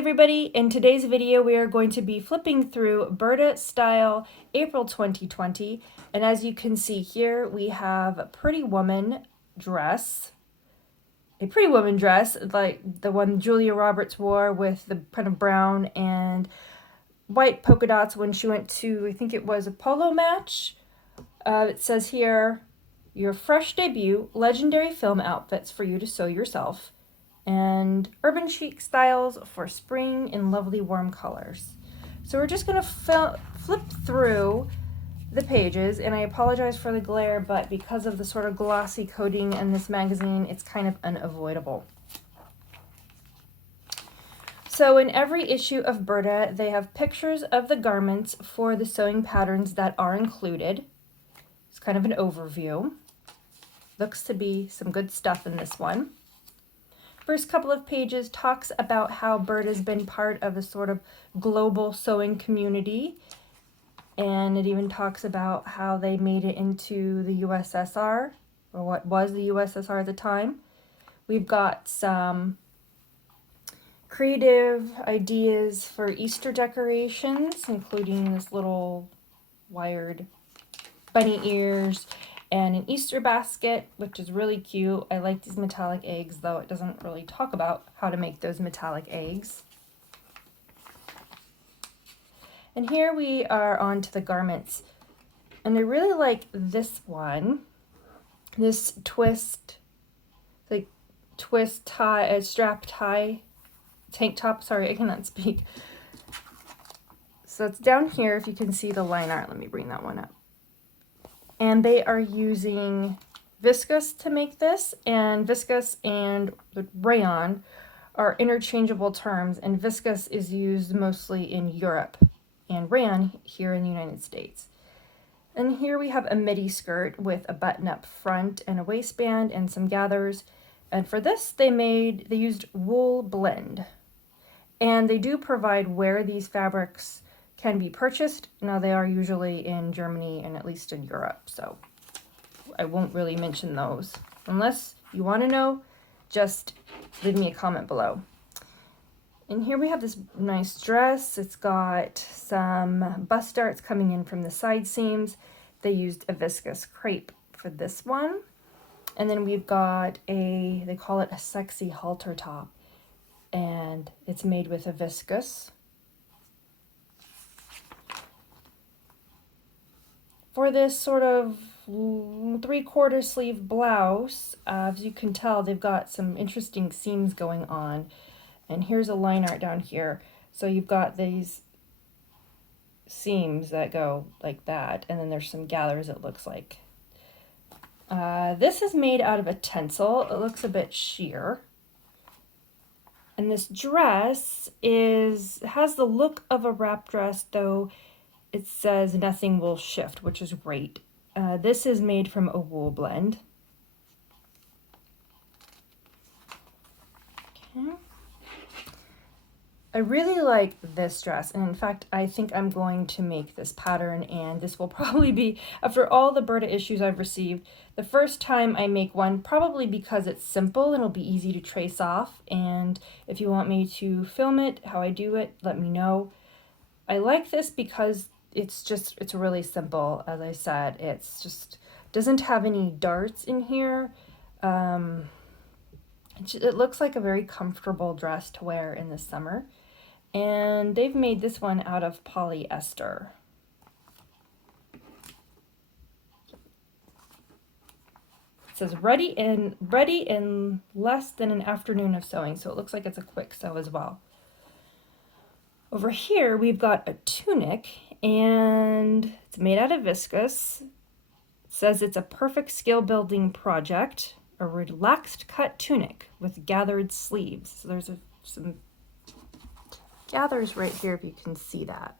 everybody, in today's video we are going to be flipping through Burda Style April 2020, and as you can see here we have a pretty woman dress like the one Julia Roberts wore with the kind of brown and white polka dots when she went to, I think it was a polo match. It says here, your fresh debut, legendary film outfits for you to sew yourself, and urban chic styles for spring in lovely warm colors. So we're just going to flip through the pages, and I apologize for the glare, but because of the sort of glossy coating in this magazine, it's kind of unavoidable. So in every issue of Burda, they have pictures of the garments for the sewing patterns that are included. It's kind of an overview. Looks to be some good stuff in this one. First couple of pages talks about how Burda's been part of a sort of global sewing community, and it even talks about how they made it into the USSR, or what was the USSR at the time. We've got some creative ideas for Easter decorations, including this little wired bunny ears and an Easter basket, which is really cute. I like these metallic eggs, though it doesn't really talk about how to make those metallic eggs. And here we are on to the garments. And I really like this one, this twist tie, strap tie, tank top. Sorry, I cannot speak. So it's down here, if you can see the line art. Let me bring that one up. And they are using viscose to make this, and viscose and the rayon are interchangeable terms, and viscose is used mostly in Europe and rayon here in the United States. And here we have a midi skirt with a button-up front and a waistband and some gathers, and for this they used wool blend, and they do provide where these fabrics can be purchased. Now they are usually in Germany and at least in Europe, so I won't really mention those. Unless you want to know, just leave me a comment below. And here we have this nice dress. It's got some bust darts coming in from the side seams. They used a viscose crepe for this one. And then we've got they call it a sexy halter top, and it's made with a viscose. For this sort of 3/4 sleeve blouse, as you can tell, they've got some interesting seams going on. And here's a line art down here. So you've got these seams that go like that, and then there's some gathers, it looks like. This is made out of a tencel. It looks a bit sheer. And this dress has the look of a wrap dress, though it says nothing will shift, which is great. This is made from a wool blend. Okay. I really like this dress, and in fact I think I'm going to make this pattern, and this will probably be, after all the Burda issues I've received, the first time I make one, probably because it's simple and it'll be easy to trace off. And if you want me to film it, how I do it, let me know. I like this because it's really simple. As I said, it's just doesn't have any darts in here. It looks like a very comfortable dress to wear in the summer, and they've made this one out of polyester. It says ready in less than an afternoon of sewing, so it looks like it's a quick sew as well. Over here we've got a tunic, and it's made out of viscose. It says it's a perfect skill building project, a relaxed cut tunic with gathered sleeves. So there's some gathers right here, if you can see that.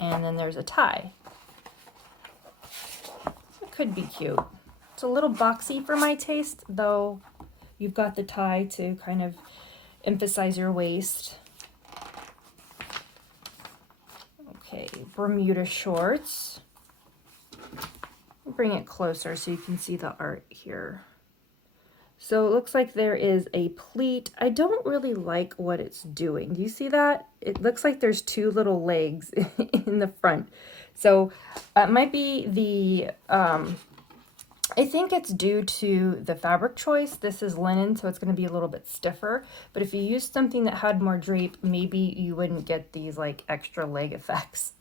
And then there's a tie. It could be cute. It's a little boxy for my taste, though you've got the tie to kind of emphasize your waist. Okay, Bermuda shorts. I'll bring it closer so you can see the art here. So it looks like there is a pleat. I don't really like what it's doing. Do you see that? It looks like there's two little legs in the front. So it might be the, I think it's due to the fabric choice. This is linen, so it's going to be a little bit stiffer. But if you used something that had more drape, maybe you wouldn't get these like extra leg effects.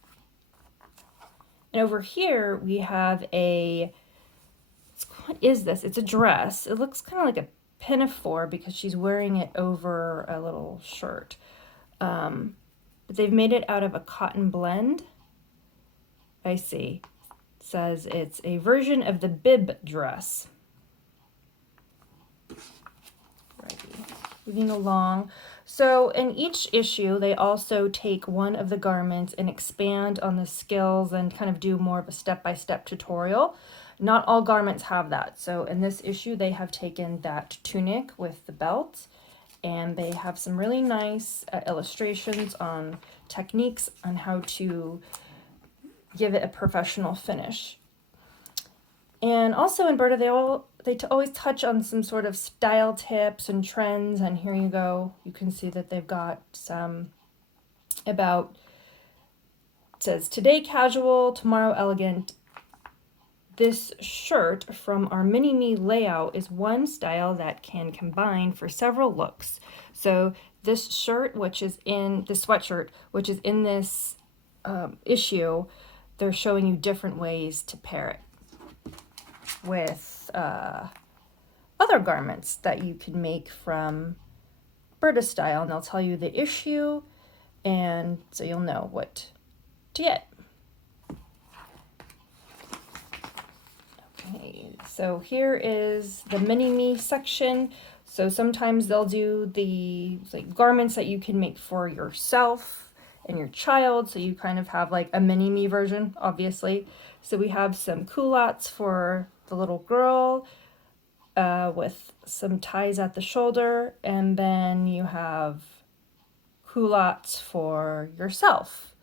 And over here we have a, what is this? It's a dress. It looks kind of like a pinafore because she's wearing it over a little shirt. But they've made it out of a cotton blend. I see. It says it's a version of the bib dress. Righty. Moving along. So in each issue, they also take one of the garments and expand on the skills and kind of do more of a step-by-step tutorial. Not all garments have that. So in this issue, they have taken that tunic with the belt, and they have some really nice illustrations on techniques on how to give it a professional finish. And also in Burda, they always touch on some sort of style tips and trends, and here you go. You can see that they've got some about, it says, today casual, tomorrow elegant. This shirt from our mini-me layout is one style that can combine for several looks. So this shirt, which is in the sweatshirt, which is in this issue, they're showing you different ways to pair it with other garments that you can make from Burda Style, and they'll tell you the issue, and so you'll know what to get. Okay, so here is the mini-me section. So sometimes they'll do the like garments that you can make for yourself and your child, so you kind of have like a mini-me version, obviously. So we have some culottes for the little girl with some ties at the shoulder, and then you have culottes for yourself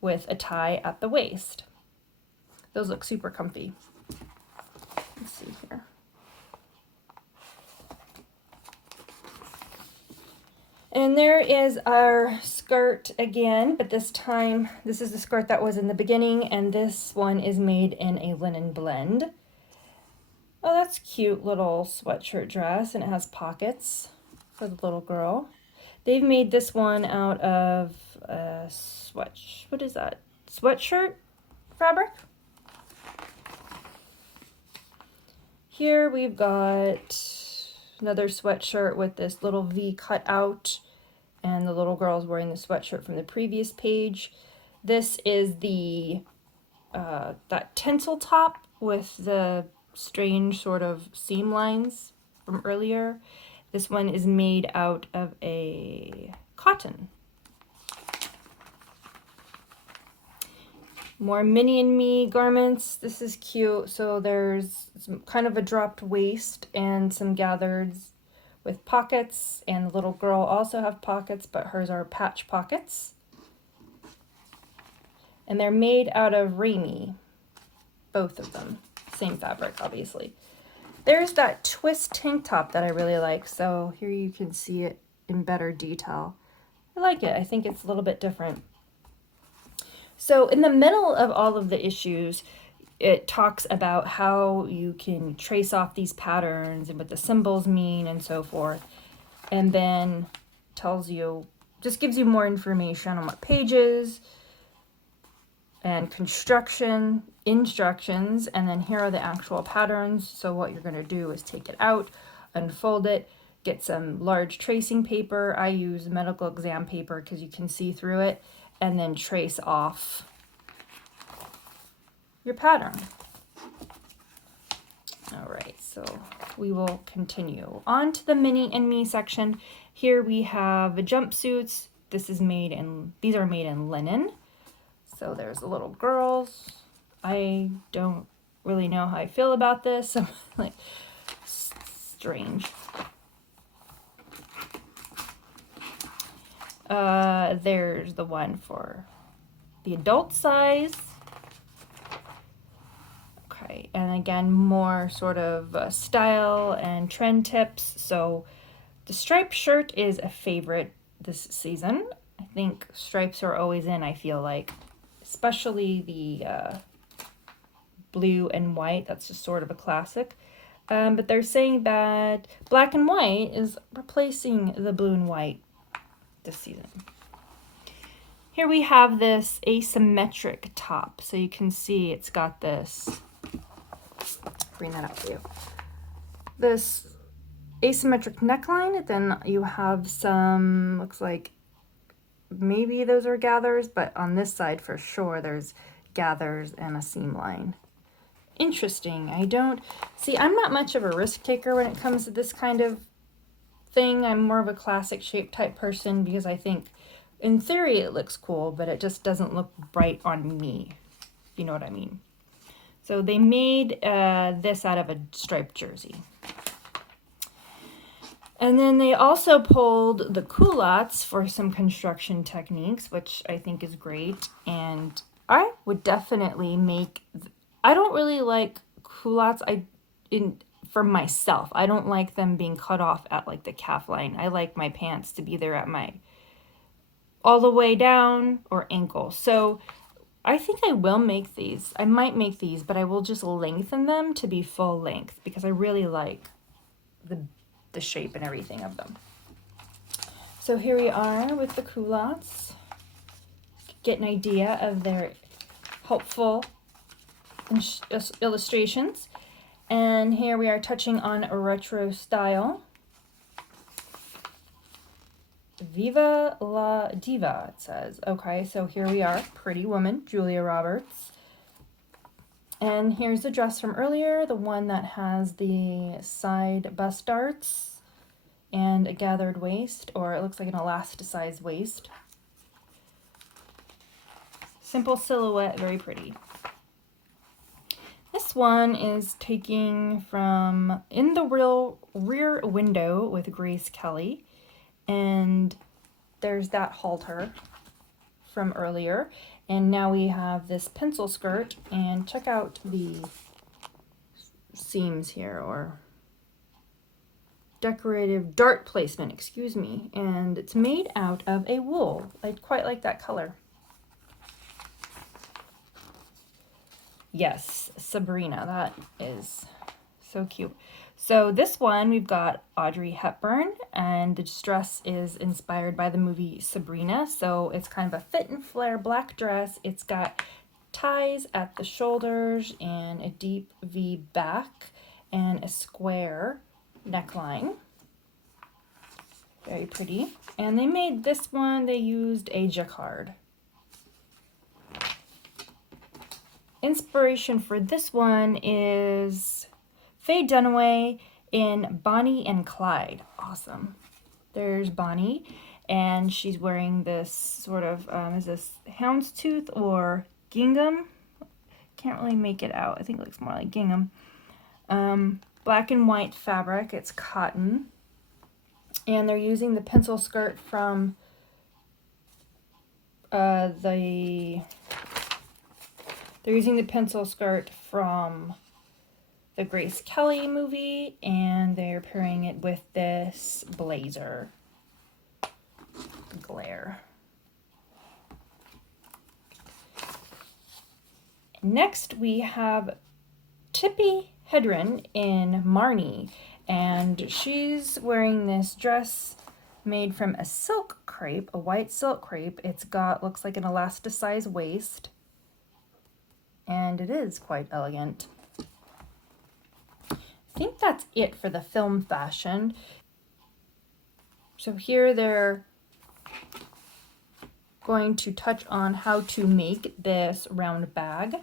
with a tie at the waist. Those look super comfy. Let's see here. And there is our skirt again, but this time, this is the skirt that was in the beginning, and this one is made in a linen blend. Oh, that's cute little sweatshirt dress, and it has pockets for the little girl. They've made this one out of what is that? Sweatshirt fabric? Here we've got another sweatshirt with this little V cut out, and the little girl's wearing the sweatshirt from the previous page. This is the that tinsel top with the strange sort of seam lines from earlier. This one is made out of a cotton. More Minnie and Me garments. This is cute. So there's some kind of a dropped waist and some gathered with pockets, and the little girl also have pockets, but hers are patch pockets. And they're made out of Rami, both of them. Same fabric, obviously. There's that twist tank top that I really like. So here you can see it in better detail. I like it. I think it's a little bit different. So in the middle of all of the issues, it talks about how you can trace off these patterns and what the symbols mean and so forth. And then tells you, just gives you more information on what pages and construction, instructions, and then here are the actual patterns. So what you're going to do is take it out, unfold it, get some large tracing paper. I use medical exam paper because you can see through it, and then trace off your pattern. All right, so we will continue on to the Minnie and Me section. Here we have jumpsuits. These are made in linen. So there's the little girls. I don't really know how I feel about this. I'm like, strange. There's the one for the adult size. Okay, and again, more sort of style and trend tips. So the striped shirt is a favorite this season. I think stripes are always in, I feel like, especially the blue and white. That's just sort of a classic. But they're saying that black and white is replacing the blue and white this season. Here we have this asymmetric top. So you can see it's got this, bring that up for you, this asymmetric neckline. Then you have some, looks like maybe those are gathers, but on this side for sure there's gathers and a seam line. Interesting. I'm not much of a risk taker when it comes to this kind of thing. I'm more of a classic shape type person because I think in theory it looks cool, but it just doesn't look right on me, if you know what I mean. So they made this out of a striped jersey. And then they also pulled the culottes for some construction techniques, which I think is great. And I would definitely make, I don't really like culottes for myself. I don't like them being cut off at like the calf line. I like my pants to be there at my all the way down or ankle. So I think I will make these. I might make these, but I will just lengthen them to be full length because I really like the shape and everything of them. So here we are with the culottes. Get an idea of their helpful illustrations. And here we are touching on a retro style. Viva la Diva, it says. Okay, so here we are, Pretty Woman, Julia Roberts. And here's the dress from earlier, the one that has the side bust darts and a gathered waist, or it looks like an elasticized waist. Simple silhouette, very pretty. This one is taking from In the Rear Window with Grace Kelly. And there's that halter from earlier. And now we have this pencil skirt. And check out the seams here, or decorative dart placement, excuse me. And it's made out of a wool. I quite like that color. Yes, Sabrina, that is so cute. So this one, we've got Audrey Hepburn, and the dress is inspired by the movie Sabrina. So it's kind of a fit and flare black dress. It's got ties at the shoulders and a deep V back and a square neckline. Very pretty. And they made this one, they used a jacquard. Inspiration for this one is Faye Dunaway in Bonnie and Clyde. Awesome. There's Bonnie, and she's wearing this sort of, is this houndstooth or gingham? Can't really make it out. I think it looks more like gingham. Black and white fabric. It's cotton. And they're using the pencil skirt from They're using the pencil skirt from the Grace Kelly movie, and they're pairing it with this blazer. Glare. Next, we have Tippi Hedren in Marnie, and she's wearing this dress made from a silk crepe, a white silk crepe. It's got, looks like an elasticized waist, and it is quite elegant. I think that's it for the film fashion. So here they're going to touch on how to make this round bag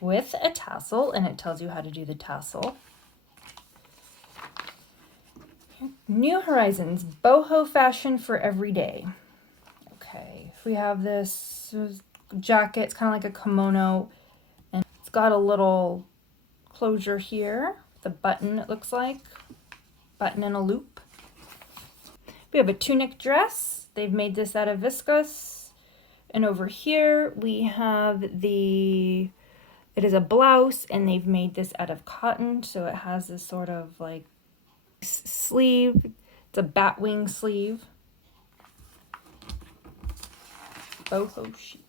with a tassel, and it tells you how to do the tassel. New Horizons, boho fashion for every day. Okay, we have this jacket. It's kind of like a kimono, and it's got a little closure here, the button, it looks like, button and a loop. We have a tunic dress. They've made this out of viscose. And over here we have the It is a blouse, and they've made this out of cotton, so it has this sort of like sleeve. It's a bat wing sleeve. Boho chic.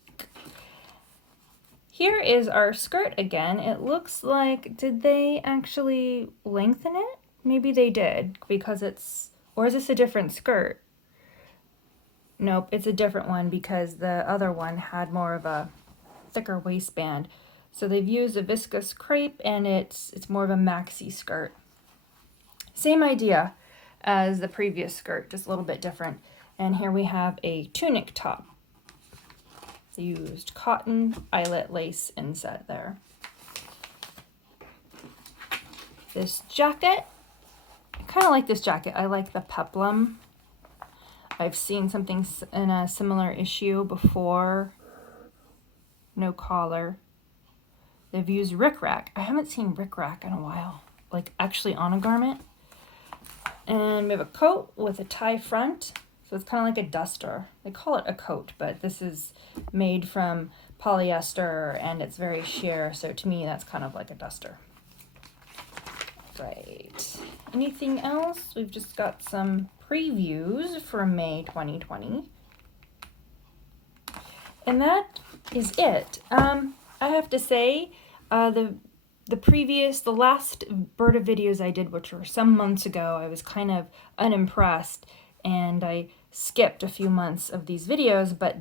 Here is our skirt again. It looks like, did they actually lengthen it? Maybe they did, because it's, or is this a different skirt? Nope, it's a different one because the other one had more of a thicker waistband. So they've used a viscose crepe, and it's more of a maxi skirt. Same idea as the previous skirt, just a little bit different. And here we have a tunic top. They used cotton eyelet lace inset there. This jacket, I kind of like this jacket. I like the peplum. I've seen something in a similar issue before. No collar. They've used rickrack. I haven't seen rickrack in a while, like actually on a garment. And we have a coat with a tie front. So it's kind of like a duster. They call it a coat, but this is made from polyester and it's very sheer. So to me, that's kind of like a duster. Right. Anything else? We've just got some previews for May 2020. And that is it. I have to say, the last Burda videos I did, which were some months ago, I was kind of unimpressed, and I skipped a few months of these videos. But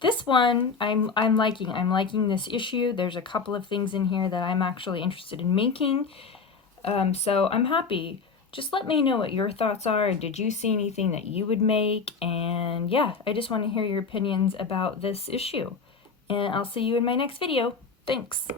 this one, I'm liking this issue. There's a couple of things in here that I'm actually interested in making. So I'm happy. Just let me know what your thoughts are. Did you see anything that you would make? And yeah, I just want to hear your opinions about this issue. And I'll see you in my next video. Thanks.